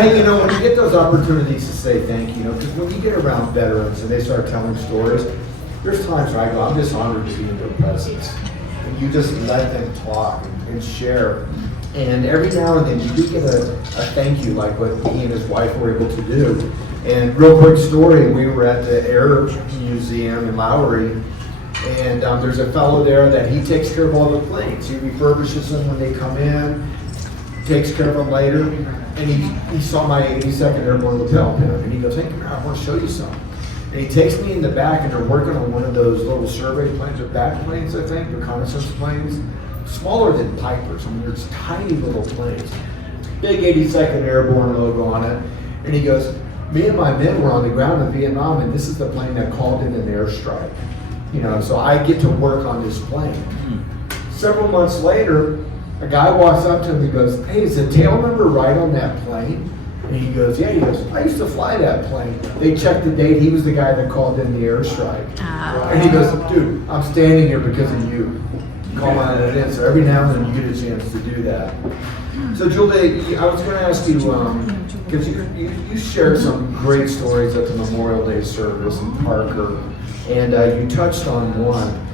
hey, you know, when you get those opportunities to say thank you, because when you get around veterans and they start telling stories, there's times where I go, I'm just honored to be in their presence. And you just let them talk and share. And every now and then you do get a thank you, like what he and his wife were able to do. And real quick story, we were at the Air Museum in Lowry, and there's a fellow there that he takes care of all the planes. He refurbishes them when they come in, takes care of them later, and he saw my 82nd Airborne lapel pin, and he goes, hey, come here, I want to show you something. And he takes me in the back, and they're working on one of those little survey planes, or bat planes, I think, reconnaissance planes, smaller than Pipers. I mean, they're just tiny little planes. Big 82nd Airborne logo on it, and he goes, me and my men were on the ground in Vietnam, and this is the plane that called in an airstrike. You know, so I get to work on this plane. Several months later, a guy walks up to him and goes, hey, is the tail number right on that plane? And he goes, yeah. He goes, I used to fly that plane. They checked the date. He was the guy that called in the airstrike. And he goes, dude, I'm standing here because of you. Call on it in. So every now and then you get a chance to do that. So Julie, I was going to ask you, because you shared some great stories at the Memorial Day service in Parker, and you touched on one.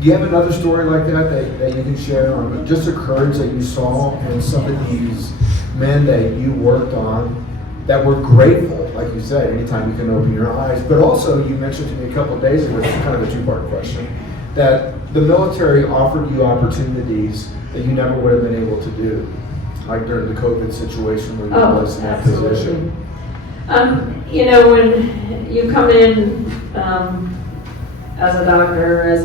Do you have another story like that you can share on just a courage that you saw and some of these men that you worked on that were grateful, like you said, anytime you can open your eyes, but also you mentioned to me a couple of days ago, it's kind of a two-part question, that the military offered you opportunities that you never would have been able to do, like during the COVID situation where you was in that position. You know, when you come in as a doctor, as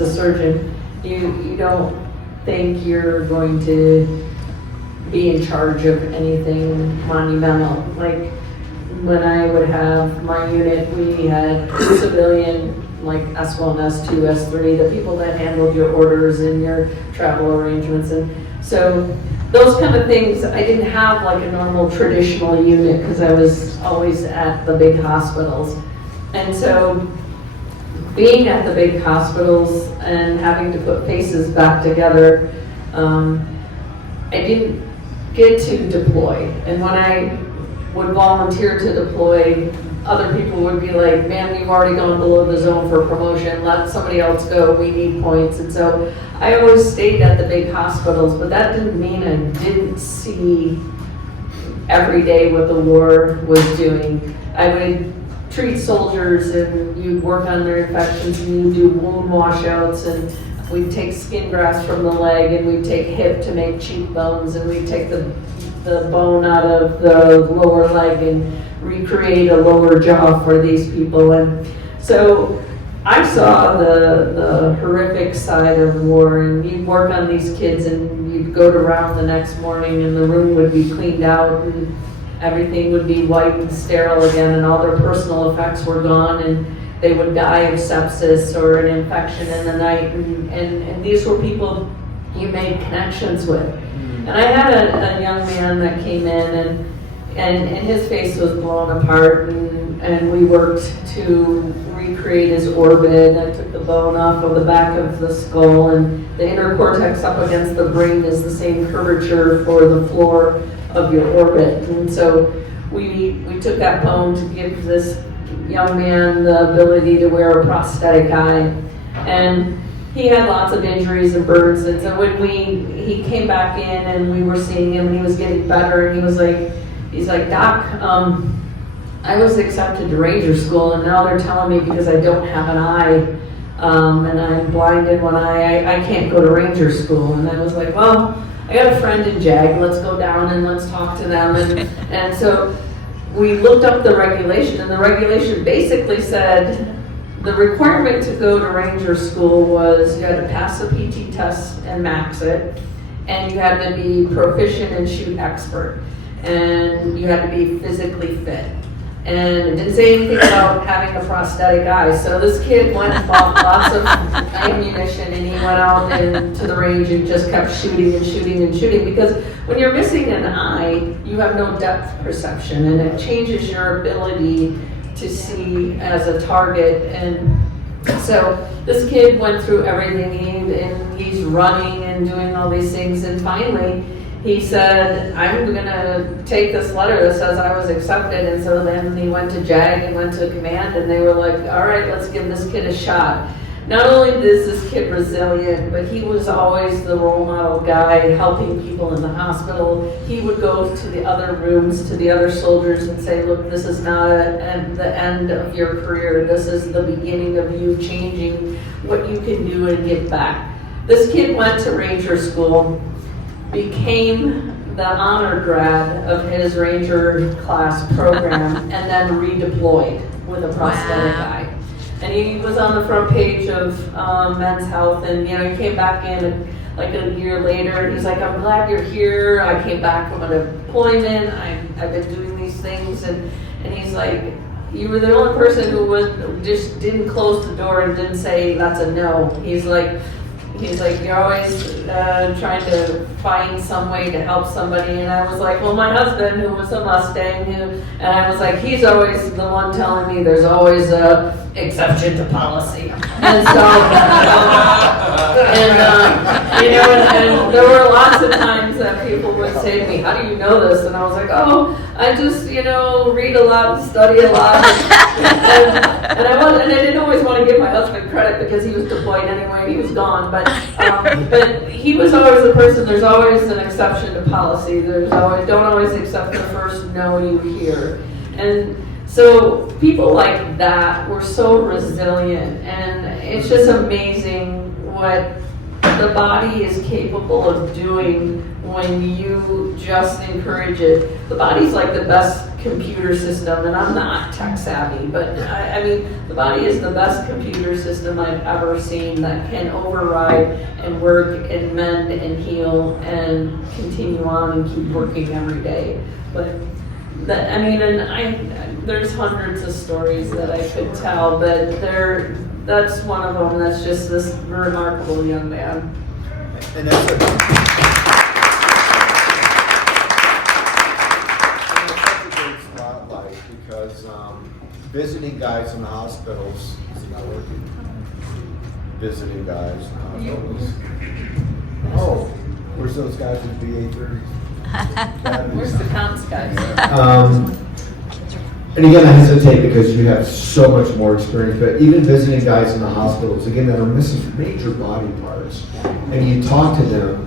a surgeon, you don't think you're going to be in charge of anything monumental. Like when I would have my unit, we had civilian, like S1, S2, S3, the people that handled your orders and your travel arrangements. And so those kind of things, I didn't have like a normal traditional unit because I was always at the big hospitals. And so being at the big hospitals and having to put faces back together, I didn't get to deploy. And when I would volunteer to deploy, other people would be like, man, you've already gone below the zone for promotion, let somebody else go, we need points. And so I always stayed at the big hospitals, but that didn't mean I didn't see every day what the war was doing. I would treat soldiers and you'd work on their infections and you'd do wound washouts, and we'd take skin grafts from the leg and we'd take hip to make cheekbones, and we'd take the bone out of the lower leg and recreate a lower jaw for these people. And so I saw the horrific side of war, and you'd work on these kids and you'd go to round the next morning and the room would be cleaned out and everything would be white and sterile again, and all their personal effects were gone, and they would die of sepsis or an infection in the night. And these were people you made connections with. And I had a young man that came in and his face was blown apart, and we worked to recreate his orbit. I took the bone off of the back of the skull, and the inner cortex up against the brain is the same curvature for the floor of your orbit. And so we took that bone to give this young man the ability to wear a prosthetic eye. And he had lots of injuries and burns, and so when he came back in and we were seeing him and he was getting better, and he's like, Doc, I was accepted to Ranger School, and now they're telling me because I don't have an eye, and I'm blind in one eye, I can't go to Ranger School. And I was like, well, I got a friend in JAG, let's go down and let's talk to them. And so we looked up the regulation, and the regulation basically said the requirement to go to Ranger School was you had to pass a PT test and max it, and you had to be proficient and shoot expert, and you had to be physically fit. And it didn't say anything about having a prosthetic eye. So this kid went and bought lots of ammunition, and he went out into the range and just kept shooting and shooting and shooting, because when you're missing an eye, you have no depth perception, and it changes your ability to see as a target. And so this kid went through everything, and he's running and doing all these things, and finally he said, I'm gonna take this letter that says I was accepted, and so then he went to JAG and went to command, and they were like, all right, let's give this kid a shot. Not only is this kid resilient, but he was always the role model guy helping people in the hospital. He would go to the other rooms, to the other soldiers and say, look, this is not the end of your career. This is the beginning of you changing what you can do and give back. This kid went to Ranger School, became the honor grad of his Ranger class program, and then redeployed with a prosthetic eye. And he was on the front page of Men's Health, and he came back in like a year later, and he's like, I'm glad you're here. I came back from a deployment. I've been doing these things, and he's like, you were the only person who just didn't close the door and didn't say that's a no. He's like, you're always trying to find some way to help somebody. And I was like, well, my husband, who was a Mustang, and I was like, he's always the one telling me there's always a exception to policy. And so, and there were lots of times that people would say to me, how do you know this? And I was like, oh, I just, read a lot, study a lot. And I didn't always want to give my husband credit because he was deployed anyway and he was gone. But he was always the person, there's always an exception to policy. Don't always accept the first no you hear. And so people like that were so resilient, and it's just amazing what the body is capable of doing when you just encourage it. The body's like the best computer system, and I'm not tech savvy, but I mean, the body is the best computer system I've ever seen that can override and work and mend and heal and continue on and keep working every day. But there's hundreds of stories that I could tell, but that's one of them. That's just this remarkable young man. And that's a great spotlight because visiting guys in the hospitals is not working. Visiting guys in the hospitals. Oh, where's those guys in VA-30s? Where's the counts, guys? And again, I hesitate because you have so much more experience, but even visiting guys in the hospitals, again, that are missing major body parts, and you talk to them,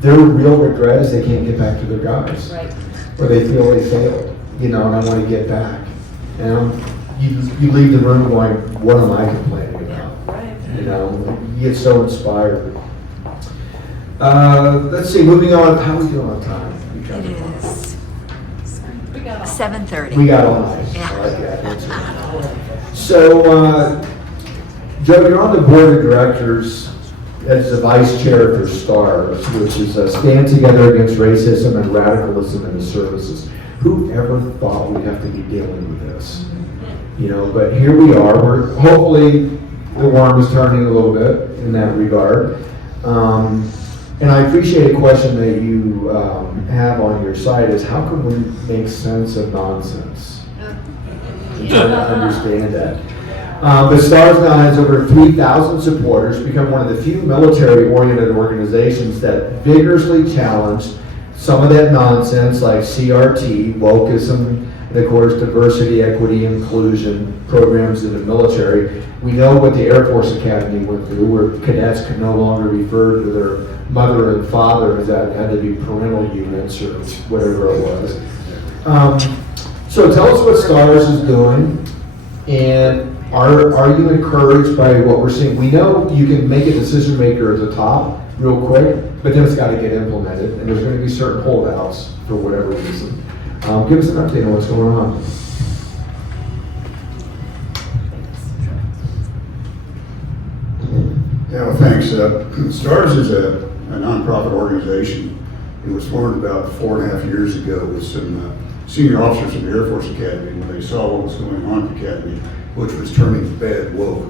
their real regret is they can't get back to their guys. Right. Or they feel they failed, and I want to get back. And you leave the room going, what am I complaining about? Right. You get so inspired. Let's see, moving on, how are we doing on time? It is 7:30. We got all night. Yeah. I like that answer. So, Joe, you're on the board of directors as the vice chair for STARS, which is Stand Together Against Racism and Radicalism in the Services. Who ever thought we'd have to be dealing with this? But here we are. We're hopefully the worm is turning a little bit in that regard. And I appreciate a question that you have on your site is how can we make sense of nonsense? I'm trying to understand that. But STARS now has over 3,000 supporters, become one of the few military-oriented organizations that vigorously challenge some of that nonsense like CRT, wokeism, and of course diversity, equity, inclusion programs in the military. We know what the Air Force Academy went through, where cadets could no longer refer to their mother and father as that had to be parental units or whatever it was. So tell us what STARS is doing, and are you encouraged by what we're seeing? We know you can make a decision maker at the top real quick, but then it's got to get implemented, and there's going to be certain holdouts for whatever reason. Give us an update on what's going on. Yeah, well, thanks. STARS is a nonprofit organization. It was formed about 4.5 years ago with some senior officers of the Air Force Academy when they saw what was going on at the Academy, which was turning bad woke.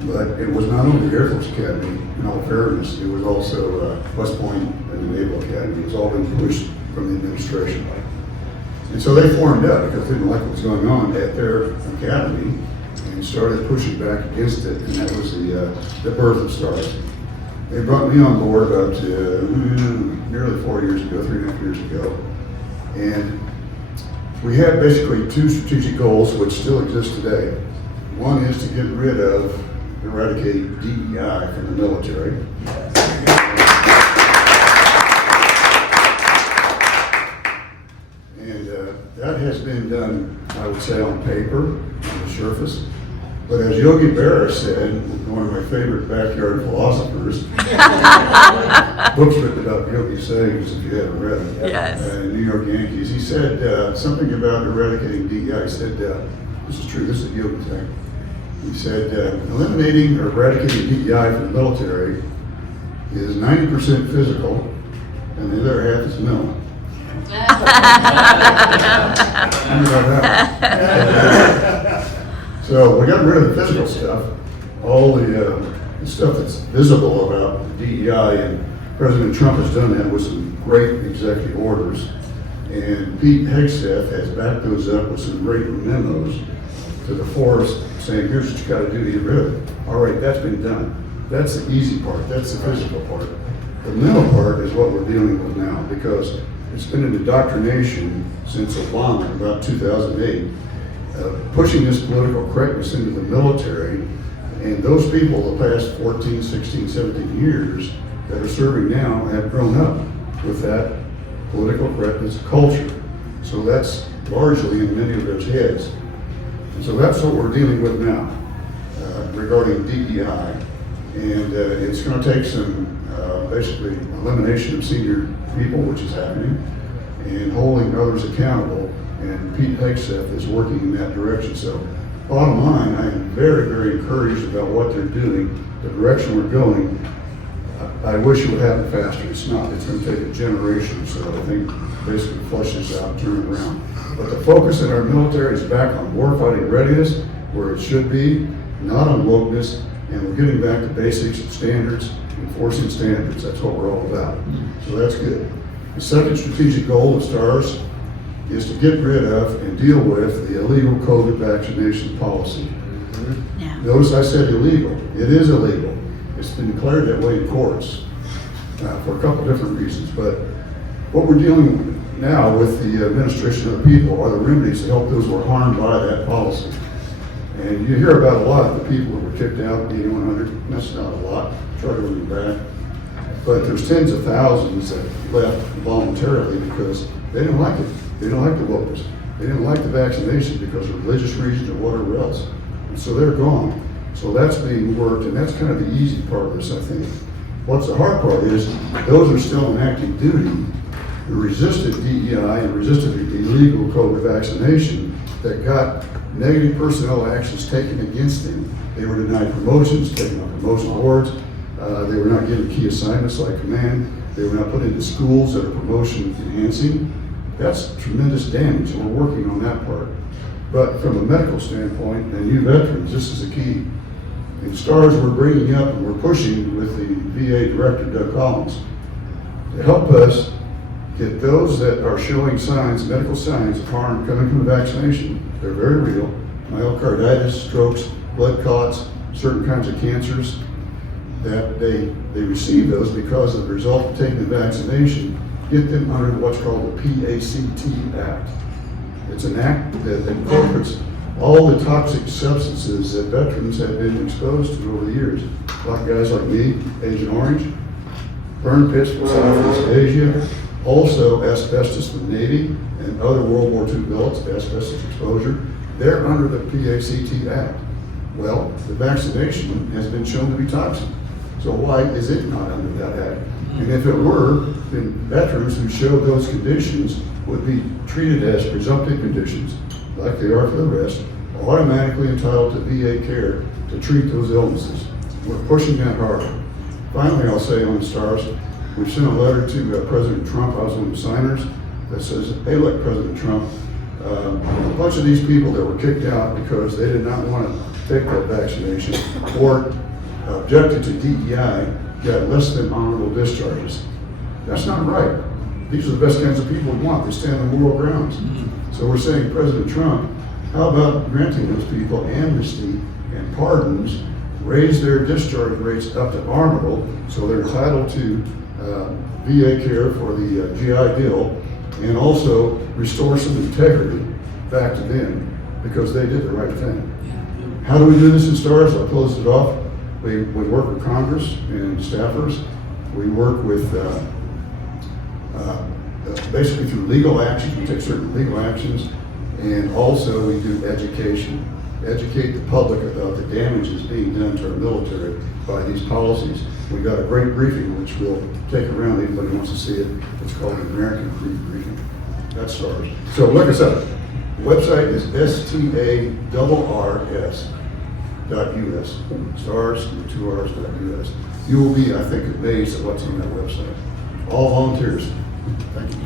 But it was not only the Air Force Academy, in all fairness, it was also West Point and the Naval Academy. It was all being pushed from the administration. And so they formed up because they didn't like what was going on at their academy and started pushing back against it, and that was the birth of STARS. They brought me on board about nearly 4 years ago, 3.5 years ago. And we had basically two strategic goals which still exist today. One is to get rid of, eradicate DEI from the military. That has been done, I would say, on paper, on the surface. But as Yogi Berra said, one of my favorite backyard philosophers, books written about Yogi sayings, if you haven't read it, Yes. New York Yankees, he said something about eradicating DEI. He said, this is true, this is a Yogi thing. He said, eliminating or eradicating DEI from the military is 90% physical, and the other half is mental. So we got rid of the physical stuff, all the stuff that's visible about DEI, and President Trump has done that with some great executive orders. And Pete Hegseth has backed those up with some great memos to the force saying, here's what you got to do to get rid of it. All right, that's been done. That's the easy part. That's the physical part. The mental part is what we're dealing with now, because it's been an indoctrination since Obama in about 2008, pushing this political correctness into the military. And those people the past 14, 16, 17 years that are serving now have grown up with that political correctness culture. So that's largely in many of those heads. And so that's what we're dealing with now regarding DEI. And it's going to take some basically elimination of senior people, which is happening, and holding others accountable. And Pete Hegseth is working in that direction. So bottom line, I am very, very encouraged about what they're doing, the direction we're going. I wish it would happen faster. It's not. It's going to take a generation. So I think basically flush this out and turn it around. But the focus in our military is back on warfighting readiness, where it should be, not on wokeness, and we're getting back to basics and standards, enforcing standards. That's what we're all about. So that's good. The second strategic goal of STARS is to get rid of and deal with the illegal COVID vaccination policy. Yeah. Notice I said illegal. It is illegal. It's been declared that way in courts for a couple different reasons. But what we're dealing with now with the administration of the people are the remedies to help those who are harmed by that policy. And you hear about a lot of the people that were kicked out, 8,100. That's not a lot. Try to look back. But there's tens of thousands that left voluntarily because they didn't like it. They didn't like the wokeness. They didn't like the vaccination because of religious reasons or whatever else. And so they're gone. So that's being worked, and that's kind of the easy part of this, I think. What's the hard part is those are still in active duty who resisted DEI and resisted the illegal COVID vaccination that got negative personnel actions taken against them. They were denied promotions, taken off promotion boards. They were not given key assignments like command. They were not put into schools that are promotion enhancing. That's tremendous damage, and we're working on that part. But from a medical standpoint, and you veterans, this is the key. In STARS, we're bringing up and we're pushing with the VA Director, Doug Collins, to help us get those that are showing signs, medical signs of harm coming from the vaccination. They're very real. Myocarditis, strokes, blood clots, certain kinds of cancers, that they receive those because of the result of taking the vaccination, get them under what's called the PACT Act. It's an act that incorporates all the toxic substances that veterans have been exposed to over the years. Like guys like me, Agent Orange, burn pits from Southeast Asia, also asbestos from the Navy and other World War II billets, asbestos exposure. They're under the PACT Act. Well, the vaccination has been shown to be toxic. So why is it not under that act? And if it were, then veterans who showed those conditions would be treated as presumptive conditions, like they are for the rest, automatically entitled to VA care to treat those illnesses. We're pushing that hard. Finally, I'll say on STARS, we've sent a letter to President Trump. I was one of the signers that says, hey, look, President Trump, a bunch of these people that were kicked out because they did not want to take that vaccination or objected to DEI got less than honorable discharges. That's not right. These are the best kinds of people we want. They stand on moral grounds. So we're saying, President Trump, how about granting those people amnesty and pardons raise their discharge rates up to Arbuckle, so they're entitled to VA care for the GI Bill, and also restore some integrity back to them because they did the right thing. How do we do this in STARS? I'll close it off. We work with Congress and staffers. We work with basically through legal actions. We take certain legal actions, and also we do education. Educate the public about the damages being done to our military by these policies. We got a great briefing which we'll take around. Anybody wants to see it. It's called an American Briefing. That's STARS. So look us up. The website is STARRS.US. STARS, 2Rs.US. You will be, I think, amazed at what's on that website. All volunteers. Thank you.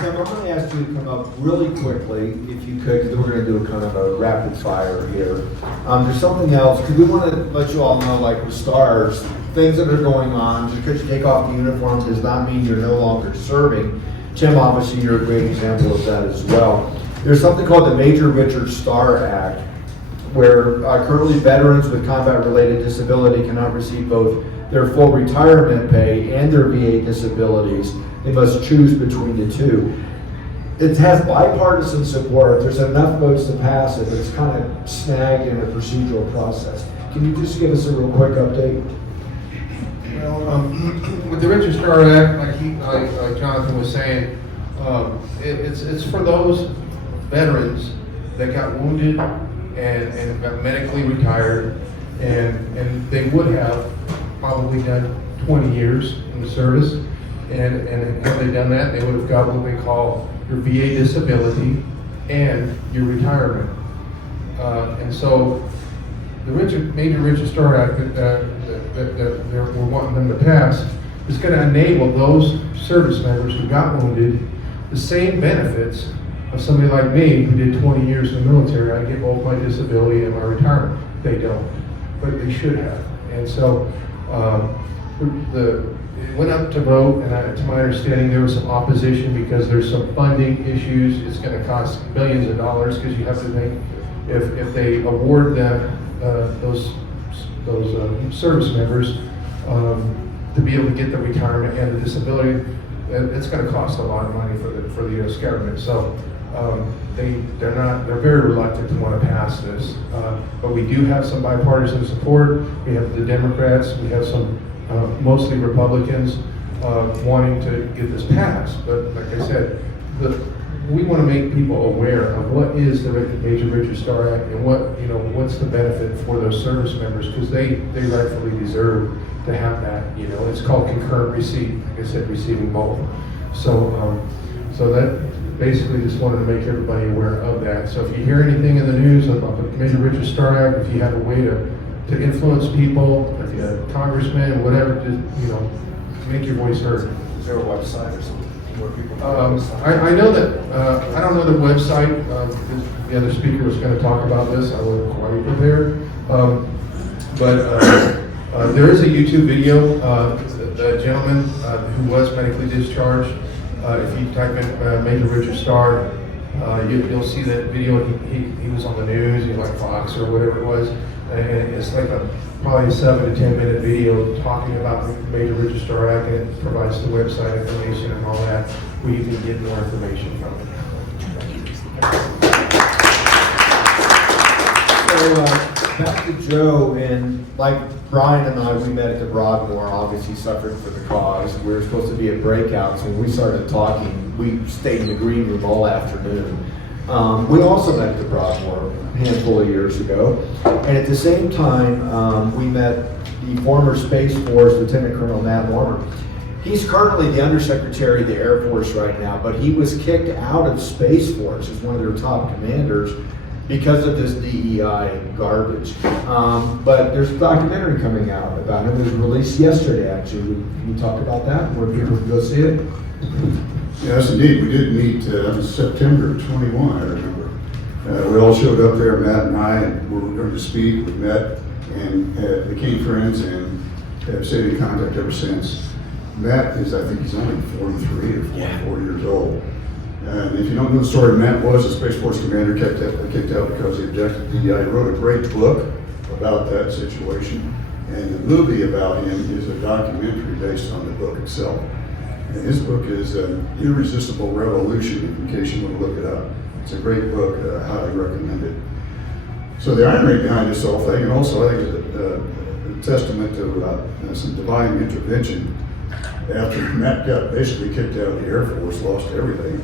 Tim, I'm going to ask you to come up really quickly, if you could, because we're going to do a kind of a rapid fire here. There's something else, because we want to let you all know, like with STARS, things that are going on, just because you take off the uniform does not mean you're no longer serving. Tim, obviously, you're a great example of that as well. There's something called the Major Richard Starr Act, where currently veterans with combat-related disability cannot receive both their full retirement pay and their VA disabilities. They must choose between the two. It has bipartisan support. There's enough votes to pass it, but it's kind of snagged in a procedural process. Can you just give us a real quick update? Well, with the Richard Starr Act, like Jonathan was saying, it's for those veterans that got wounded and got medically retired, and they would have probably done 20 years in the service, and had they done that, they would have got what they call your VA disability and your retirement. And so the Major Richard Starr Act that we're wanting them to pass is going to enable those service members who got wounded the same benefits of somebody like me who did 20 years in the military. I get both my disability and my retirement. They don't, but they should have. And so it went up to vote, and to my understanding, there was some opposition because there's some funding issues. It's going to cost billions of dollars because you have to think if they award them those service members to be able to get the retirement and the disability, it's going to cost a lot of money for the U.S. government. So they're very reluctant to want to pass this. But we do have some bipartisan support. We have the Democrats. We have some mostly Republicans wanting to get this passed. But like I said, we want to make people aware of what is the Major Richard Starr Act and what's the benefit for those service members, because they rightfully deserve to have that. It's called concurrent receipt. Like I said, receiving both. So that basically just wanted to make everybody aware of that. So if you hear anything in the news about the Major Richard Starr Act, if you have a way to influence people, if you have congressmen, whatever, just make your voice heard. Is there a website or something where people I know that, I don't know the website. The other speaker was going to talk about this. I wasn't quite prepared. But there is a YouTube video. The gentleman who was medically discharged, if you type in Major Richard Starr, you'll see that video. He was on the news, like Fox or whatever it was. And it's like probably a 7 to 10 minute video talking about the Major Richard Starr Act, and it provides the website information and all that, where you can get more information from it. So back to Joe, and like Bryan and I, we met at the Broadmoor, obviously suffering for the cause. We were supposed to be at breakouts. When we started talking, we stayed in the green room all afternoon. We also met at the Broadmoor a handful of years ago, and at the same time, we met the former Space Force Lieutenant Colonel Matt Warmer. He's currently the Undersecretary of the Air Force right now, but he was kicked out of Space Force as one of their top commanders because of this DEI garbage. But there's a documentary coming out about him. It was released yesterday, actually. Can you talk about that, where people can go see it? Yes, indeed. We did meet September 21, I remember. We all showed up there, Matt and I, and we were going to speak. We met and became friends and have stayed in contact ever since. Matt is, I think he's only 43 or 44 years old. And if you don't know the story, Matt was a Space Force commander, kicked out because he objected to DEI. He wrote a great book about that situation. And the movie about him is a documentary based on the book itself. And his book is Irresistible Revolution, in case you want to look it up. It's a great book, I highly recommend it. So the irony behind this whole thing, and also I think it's a testament to some divine intervention. After Matt got basically kicked out of the Air Force, lost everything,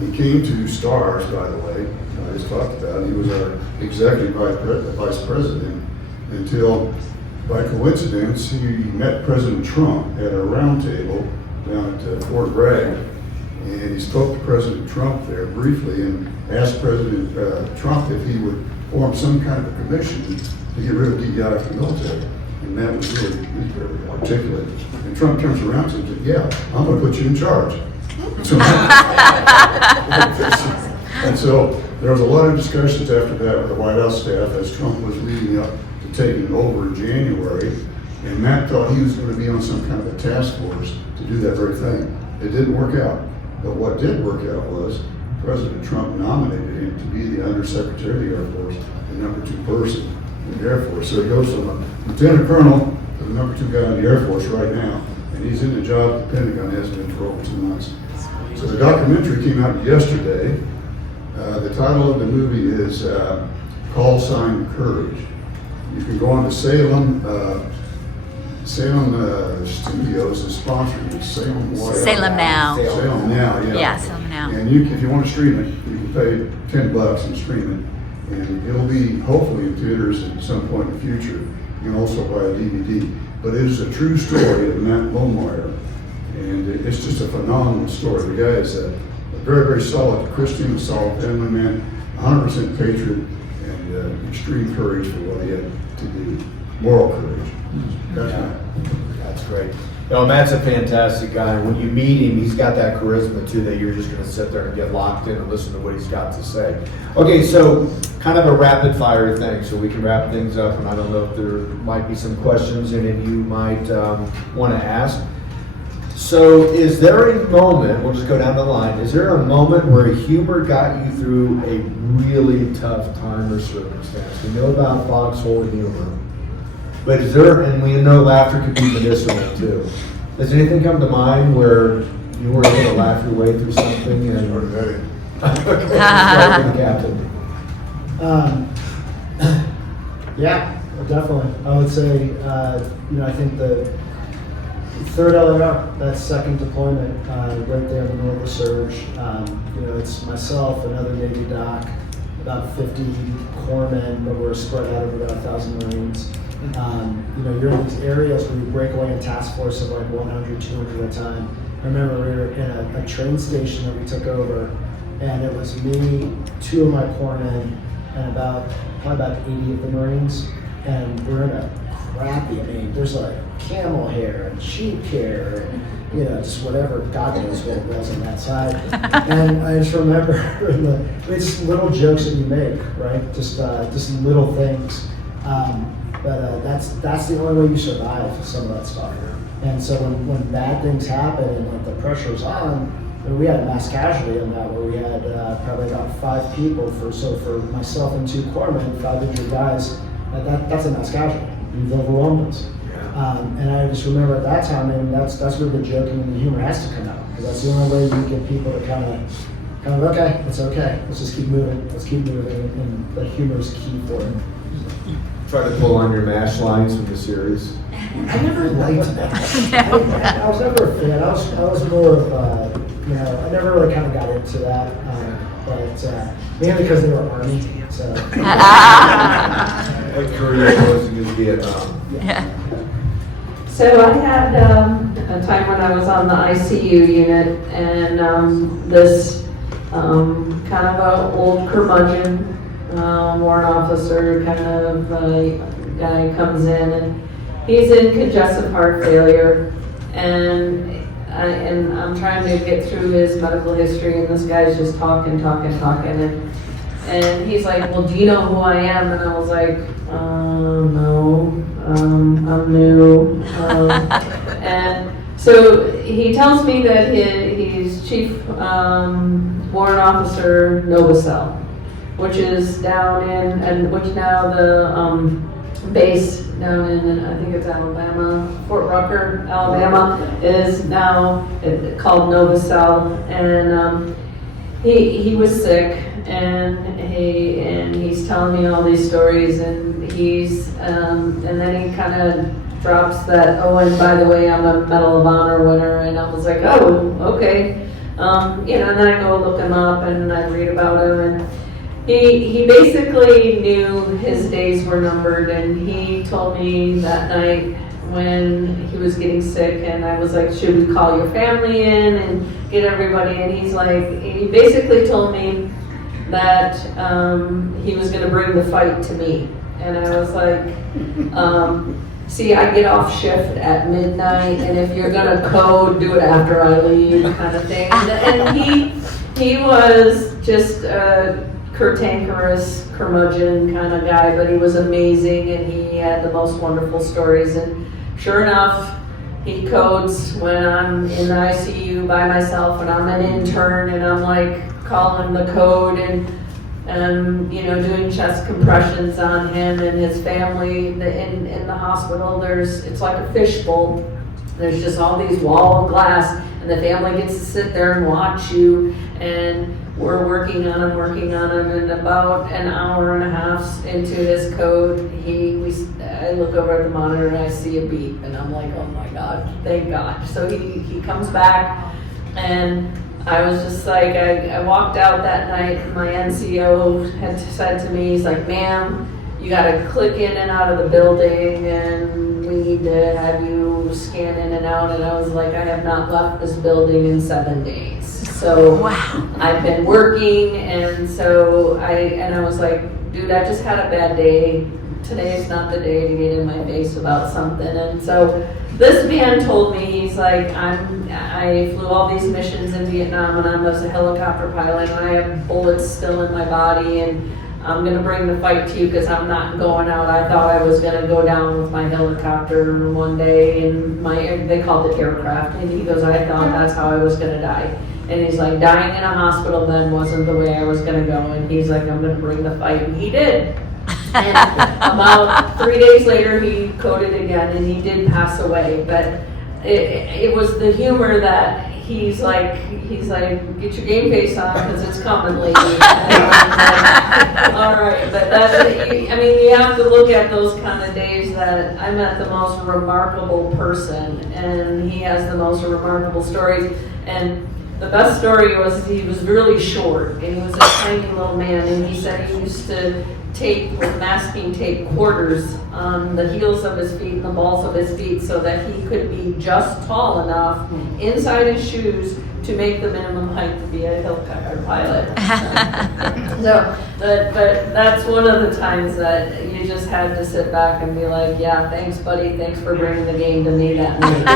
he came to STARS, by the way, I just talked about it. He was our executive vice president until, by coincidence, he met President Trump at a round table down at Fort Bragg. And he spoke to President Trump there briefly and asked President Trump if he would form some kind of a commission to get rid of DEI from the military. And that was really very articulate. And Trump turns around to him and said, yeah, I'm going to put you in charge. So, and so there was a lot of discussions after that with the White House staff as Trump was leading up to taking over in January. And Matt thought he was going to be on some kind of a task force to do that very thing. It didn't work out. But what did work out was President Trump nominated him to be the Undersecretary of the Air Force, the number 2 person in the Air Force. So he goes from a lieutenant colonel to the number 2 guy in the Air Force right now. And he's in the job the Pentagon has been for over 2 months. So the documentary came out yesterday. The title of the movie is Call Sign Courage. You can go on to Salem Studios is sponsoring it. Salem Now. Salem Now, yeah. Yeah, Salem Now. And if you want to stream it, you can pay $10 and stream it. And it'll be hopefully in theaters at some point in the future. You can also buy a DVD. But it is a true story of Matt Lohmeyer. And it's just a phenomenal story. The guy is a very, very solid Christian, a solid family man, 100% patriot, and extreme courage for what he had to do. Moral courage. That's great. No, Matt's a fantastic guy. When you meet him, he's got that charisma too that you're just going to sit there and get locked in and listen to what he's got to say. Okay, so kind of a rapid fire thing, so we can wrap things up. And I don't know if there might be some questions any of you might want to ask. So is there a moment, we'll just go down the line, is there a moment where humor got you through a really tough time or circumstance? We know about foxhole humor. But is there, and we know laughter can be medicinal too. Does anything come to mind where you were able to laugh your way through something? And okay, start with the captain. Yeah, definitely. I would say, I think the third LAR, that second deployment, right there in the middle of the surge. It's myself, another Navy doc, about 50 corpsmen, but we're spread out over about 1,000 Marines. You're in these areas where you break away in task force of like 100, 200 at a time. I remember we were in a train station that we took over, and it was me, 2 of my corpsmen, and probably about 80 of the Marines. And we're in a crappy, there's like camel hair and sheep hair and, just whatever, God knows what it was on that side. And I just remember, it's little jokes that you make, right? Just little things. But that's the only way you survive some of that stuff. And so when bad things happen and like the pressure's on, we had a mass casualty on that where we had probably about 5 people for myself and 2 corpsmen, 5 injured guys. That's a mass casualty. You've overwhelmed us. And I just remember at that time, that's where the joking and the humor has to come out, because that's the only way you get people to kind of okay, it's okay. Let's just keep moving. Let's keep moving, and the humor is key for it. Try to pull on your MASH lines from the series. I never liked that. I was never a fan. I was more of, I never really kind of got into that. But mainly because they were Army. So. What career was in Vietnam? Yeah. So I had a time when I was on the ICU unit, and this kind of an old curmudgeon warrant officer kind of guy comes in, and he's in congestive heart failure, and I'm trying to get through his medical history, and this guy's just talking, and he's like, well, do you know who I am? And I was like, no, I'm new. And so he tells me that he's chief Warrant Officer Novacell, which is down in, and which now the base down in, I think it's Alabama, Fort Rucker, Alabama, is now called Novacell, and he was sick, and he's telling me all these stories, and and then he kind of drops that, oh, and by the way, I'm a Medal of Honor winner, and I was like, oh, okay. And then I go look him up and I read about him, and he basically knew his days were numbered, and he told me that night when he was getting sick, and I was like, should we call your family in and get everybody? And he's like, he basically told me that he was gonna bring the fight to me. And I was like, see, I get off shift at midnight, and if you're gonna code, do it after I leave, kind of thing. And he was just a cantankerous, curmudgeon kind of guy, but he was amazing, and he had the most wonderful stories. And sure enough, he codes when I'm in the ICU by myself, and I'm an intern, and I'm like calling the code and doing chest compressions on him and his family in the hospital. It's like a fishbowl. There's just all these wall of glass, and the family gets to sit there and watch you, and we're working on him, and about an hour and a half into his code, I look over at the monitor and I see a beep, and I'm like, oh my God, thank God. So he comes back, and I was just like, I walked out that night, and my NCO had said to me, he's like, ma'am, you gotta click in and out of the building, and we need to have you scan in and out. And I was like, I have not left this building in 7 days. So wow. I've been working, and so I was like, dude, I just had a bad day. Today is not the day to get in my face about something. And so this man told me, he's like, I flew all these missions in Vietnam, and I was a helicopter pilot, and I have bullets still in my body, and I'm gonna bring the fight to you because I'm not going out. I thought I was gonna go down with my helicopter one day, and they called it aircraft, and he goes, I thought that's how I was gonna die. And he's like, dying in a hospital bed wasn't the way I was gonna go, and he's like, I'm gonna bring the fight, and he did. And about 3 days later, he coded again, and he did pass away. But it was the humor that he's like, get your game face on because it's coming, lady. And I was like, all right, but you have to look at those kind of days that I met the most remarkable person, and he has the most remarkable stories. And the best story was he was really short, and he was a tiny little man, and he said he used to tape with masking tape quarters on the heels of his feet and the balls of his feet so that he could be just tall enough inside his shoes to make the minimum height to be a helicopter pilot. But that's one of the times that you just had to sit back and be like, yeah, thanks buddy, thanks for bringing the game to me that night.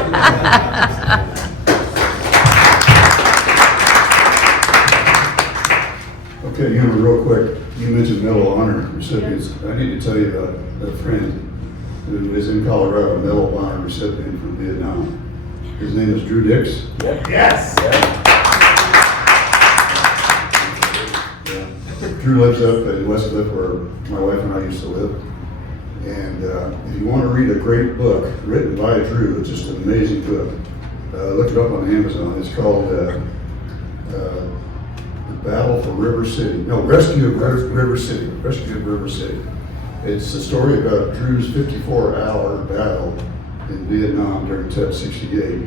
Okay, real quick, you mentioned Medal of Honor recipients. I need to tell you about a friend who is in Colorado, Medal of Honor recipient from Vietnam. His name is Drew Dix. Yes. Yeah. Drew lives up in Westcliff, where my wife and I used to live. And if you want to read a great book written by Drew, it's just an amazing book. Look it up on Amazon. It's called Battle for River City. No, Rescue of River City. Rescue of River City. It's a story about Drew's 54-hour battle in Vietnam during Tet 68,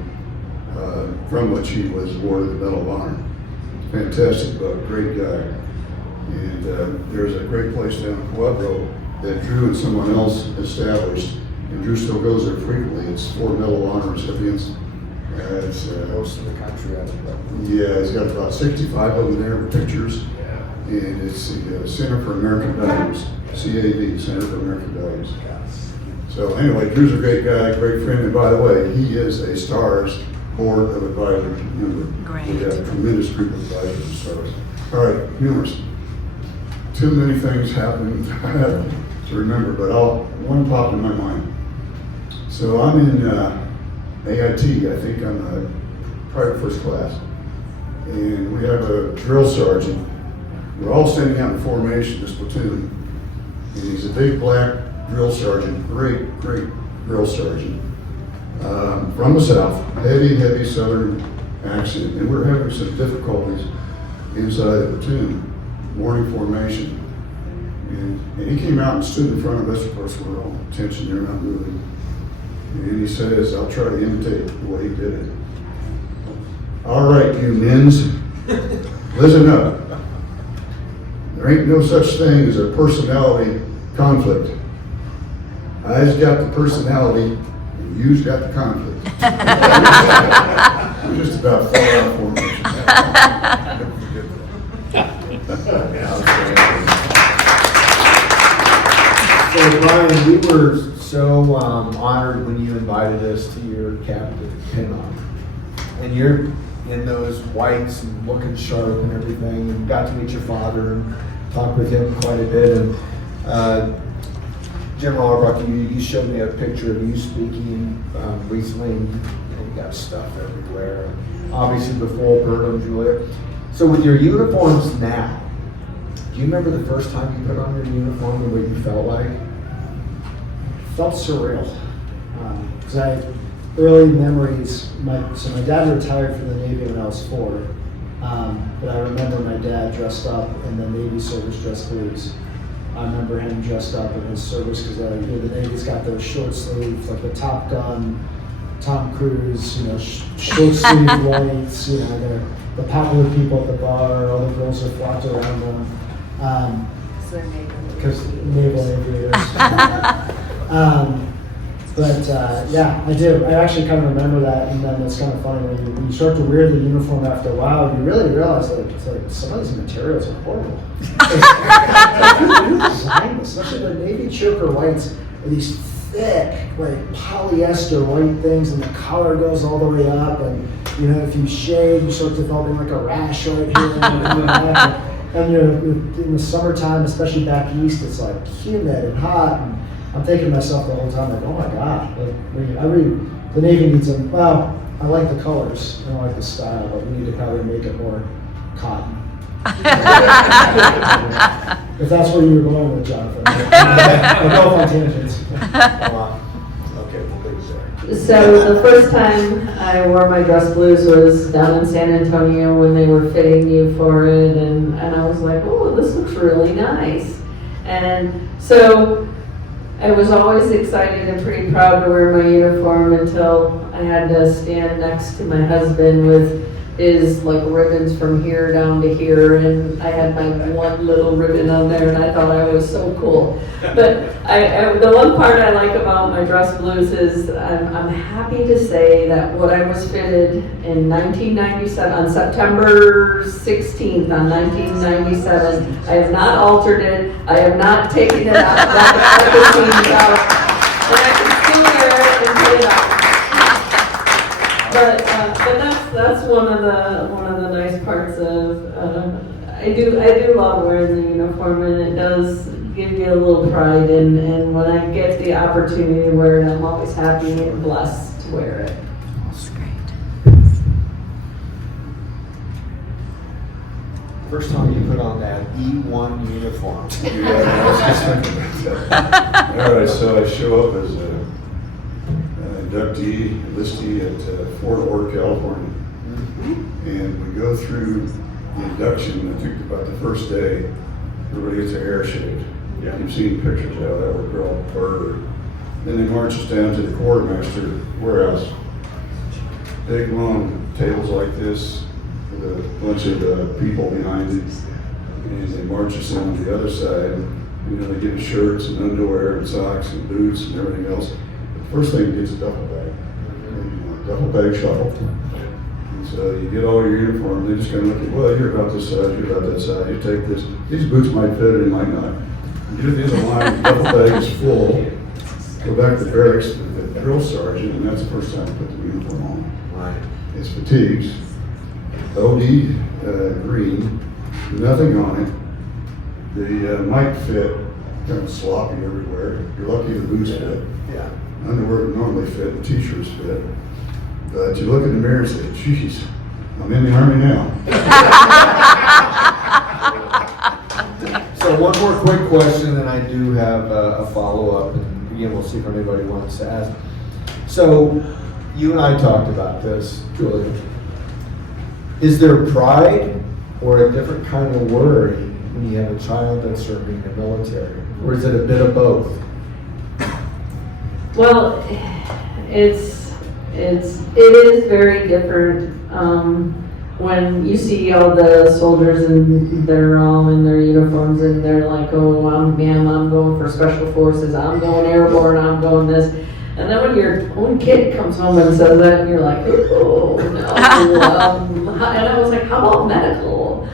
from which he was awarded the Medal of Honor. Fantastic book, great guy. And there's a great place down in Pueblo that Drew and someone else established, and Drew still goes there frequently. It's for Medal of Honor recipients. It's Most of the country, I think. yeah, he's got about 65 of them there with pictures. And it's the Center for American Values, CAV, Center for American Values. So anyway, Drew's a great guy, great friend, and by the way, he is a STARS Board of Advisors member. Great. We have a tremendous group of advisors at STARS. All right, humorous. Too many things happen to remember, but one popped in my mind. So I'm in AIT, I think I'm a private first class. and we have a drill sergeant. We're all standing out in formation, this platoon, and he's a big black drill sergeant, great drill sergeant, from the South, heavy Southern accent, and we're having some difficulties inside the platoon, morning formation. And he came out and stood in front of us. Of course, we're all attention, they're not moving. And he says, I'll try to imitate the way he did it. All right, you mins, listen up. There ain't no such thing as a personality conflict. I's got the personality, and you's got the conflict. We're just about far out formation. Never forget that. So Bryan, we were so honored when you invited us to your captive pin-up. And you're in those whites and looking sharp and everything, and got to meet your father and talk with him quite a bit. And General Arbuckle, you showed me a picture of you speaking recently, and you got stuff everywhere. Obviously before Bert and Julia. So with your uniforms now, do you remember the first time you put on your uniform and what you felt like? Felt surreal. Because I had early memories. So my dad retired from the Navy when I was 4. But I remember my dad dressed up in the Navy service dress blues. I remember him dressed up in his service because the Navy's got those short sleeves, like the Top Gun, Tom Cruise, short sleeve whites, the popular people at the bar, all the girls are flocked around them. Because naval aviators. Yeah, I do. I actually kind of remember that, and then it's kind of funny when you start to wear the uniform after a while, you really realize that it's like some of these materials are horrible. Who designed this? Especially the Navy choker whites are these thick, like polyester white things, and the color goes all the way up, and if you shave, you start developing like a rash right here and your neck. And in the summertime, especially back east, it's like humid and hot. And I'm thinking to myself the whole time, like, oh my God, the Navy needs them. Well, I like the colors, I don't like the style, but we need to probably make it more cotton. If that's where you were going with, Jonathan. I'll go off on tangents. Okay, we'll leave it there. So the first time I wore my dress blues was down in San Antonio when they were fitting you for it, and I was like, oh, this looks really nice. And so I was always excited and pretty proud to wear my uniform until I had to stand next to my husband with his ribbons from here down to here, and I had my one little ribbon on there, and I thought I was so cool. But the one part I like about my dress blues is I'm happy to say that what I was fitted in 1997, on September 16th, on 1997, I have not altered it, I have not taken it out, and I can still wear it and put it on. But that's one of the nice parts of I do love wearing the uniform, and it does give you a little pride, and when I get the opportunity to wear it, I'm always happy and blessed to wear it. That's great. First time you put on that E1 uniform. Yeah, I was just thinking about that. All right, so I show up as an inductee, enlistee at Fort Ord, California. And we go through the induction. I think about the first day, everybody gets their hair shaved. Yeah. You've seen pictures of that, we're all fur. Then they march us down to the quartermaster warehouse. Big long tables like this with a bunch of people behind it. And they march us on the other side. They give us shirts and underwear and socks and boots and everything else. The first thing gets a duffel bag. Duffel bag shuffle. So you get all your uniform, they just kind of look at, well, you're about this size, you're about that size, you take this, these boots might fit or they might not. You get these in line, the duffel bag is full, go back to barracks with the drill sergeant, and that's the first time I put the uniform on. Right. It's fatigues, OD green, nothing on it. The might fit, kind of sloppy everywhere. You're lucky the boots fit. Yeah. Underwear normally fit, t-shirts fit. But you look in the mirror and say, geez, I'm in the Army now. So one more quick question, and I do have a follow-up, and again, we'll see if anybody wants to ask. So, you and I talked about this, Julia. Is there pride or a different kind of worry when you have a child that's serving in the military? Or is it a bit of both? Well, it is very different when you see all the soldiers and they're all in their uniforms and they're like, oh, I'm going for special forces, I'm going airborne, I'm going this. And then when your own kid comes home and says that, and you're like, oh no. And I was like, how about medical?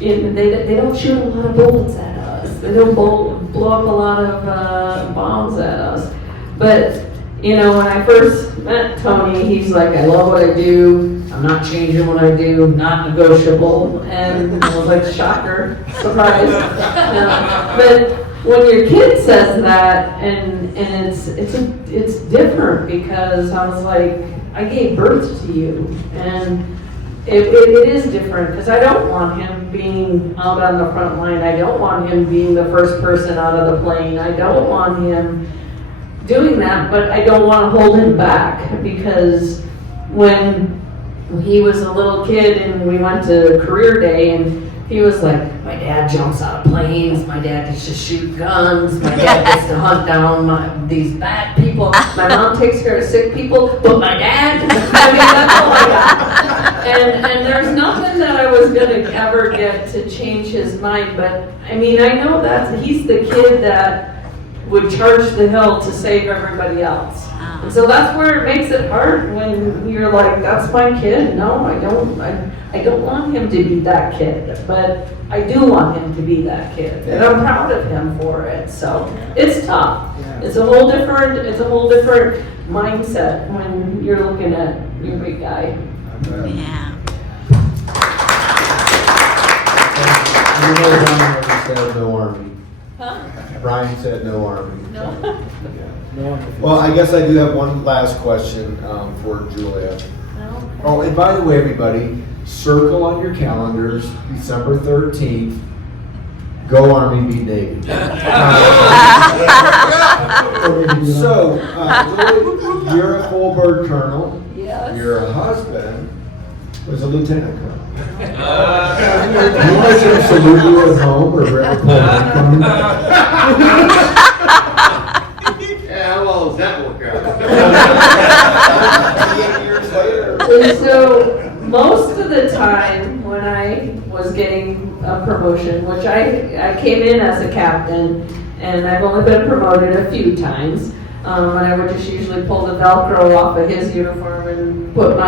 They don't shoot a lot of bullets at us. They don't blow up a lot of bombs at us. But when I first met Tony, he's like, I love what I do. I'm not changing what I do. Not negotiable. And I was like, shocker, surprise. But when your kid says that, and it's different because I was like, I gave birth to you, and it is different because I don't want him being out on the front line. I don't want him being the first person out of the plane. I don't want him doing that, but I don't want to hold him back because when he was a little kid and we went to career day and he was like, my dad jumps out of planes, my dad gets to shoot guns, my dad gets to hunt down these bad people, my mom takes care of sick people, but my dad, I mean, that's all I got. And there's nothing that I was gonna ever get to change his mind, but I mean, I know he's the kid that would charge the hill to save everybody else. And so that's where it makes it hard when you're like, that's my kid. No, I don't want him to be that kid, but I do want him to be that kid. And I'm proud of him for it. So it's tough. It's a whole different mindset when you're looking at your big guy. Yeah. You know, Brian said no Army. Huh? Brian said no Army. No. Well, I guess I do have one last question for Julia. No. Oh, and by the way, everybody, circle on your calendars, December 13th, go Army, beat Navy. So, Julia, you're a full bird colonel. Yes. Your husband was a lieutenant colonel. You want to salute you at home or wherever Pullman comes? Yeah, how well does that work out? 8 years later. And so most of the time when I was getting a promotion, which I came in as a captain, and I've only been promoted a few times, and I would just usually pull the Velcro off of his uniform and put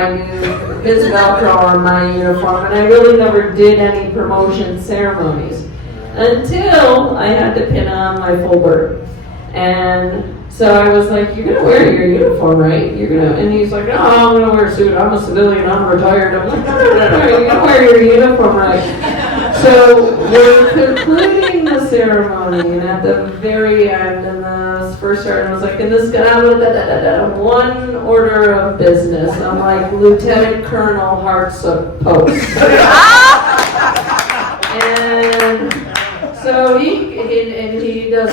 his Velcro on my uniform, and I really never did any promotion ceremonies until I had to pin on my full bird. And so I was like, you're gonna wear your uniform, right? And he's like, no, I'm gonna wear a suit. I'm a civilian, I'm retired. I'm like, no, you're gonna wear your uniform, right? So we're concluding the ceremony, and at the very end, and the first sergeant was like, and this guy, one order of business. I'm like, Lieutenant Colonel Hartsook Post. And so he does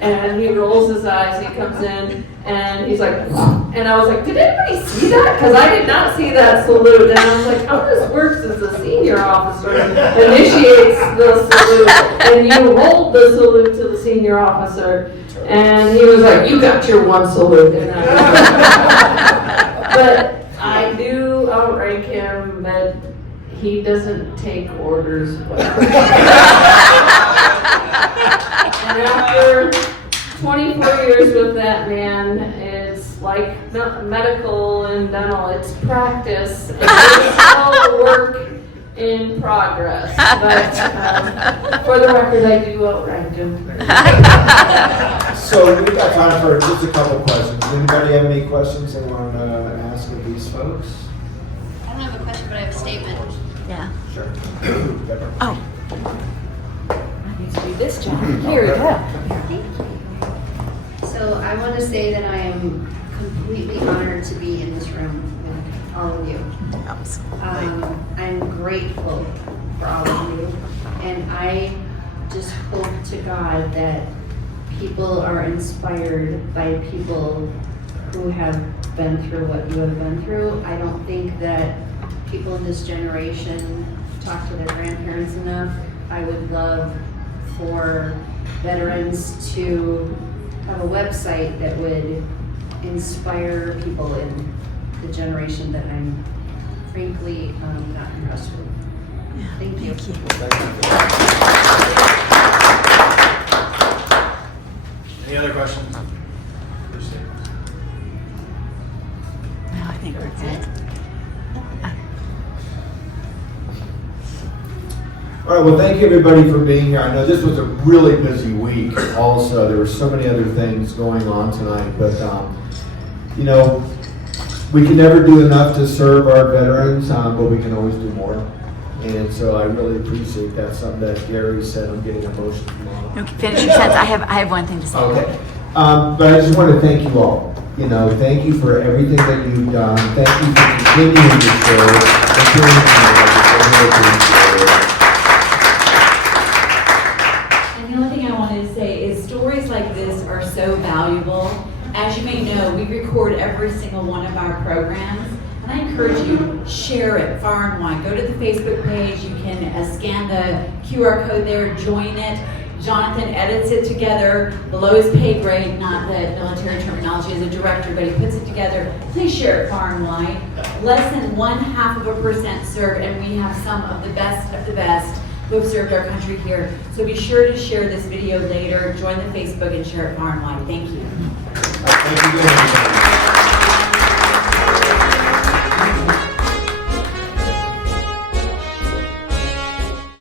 and he rolls his eyes, he comes in, and he's like, and I was like, did anybody see that? Because I did not see that salute. And I was like, how this works is the senior officer initiates the salute, and you hold the salute to the senior officer. And he was like, you got your one salute. And but I do outrank him, but he doesn't take orders well. And after 24 years with that man, it's like medical and dental, it's practice. It's all work in progress. But for the record, I do outrank him. So we've got time for just a couple questions. Anybody have any questions they want to ask of these folks? I don't have a question, but I have a statement. Yeah. Sure. Oh. Needs to be this job. Here we go. Thank you. So I want to say that I am completely honored to be in this room with all of you. Absolutely. I'm grateful for all of you, and I just hope to God that people are inspired by people who have been through what you have been through. I don't think that people in this generation talk to their grandparents enough. I would love for veterans to have a website that would inspire people in the generation that I'm frankly not impressed with. Thank you. Any other questions? No, I think we're good. All right, well, thank you everybody for being here. I know this was a really busy week also. There were so many other things going on tonight, but, you know, we can never do enough to serve our veterans, but we can always do more. And so I really appreciate that. Something that Gary said, I'm getting emotional. No, finish your sentence. I have one thing to say. Okay. But I just want to thank you all. You know, thank you for everything that you've done. Thank you for continuing to serve. And the only thing I wanted to say is stories like this are so valuable. As you may know, we record every single one of our programs. And I encourage you, share it far and wide. Go to the Facebook page. You can scan the QR code there, join it. Jonathan edits it together below his pay grade, not the military terminology as a director, but he puts it together. Please share it far and wide. Less than 0.5% serve, and we have some of the best who have served our country here. So be sure to share this video later, join the Facebook, and share it far and wide. Thank you. Thank you.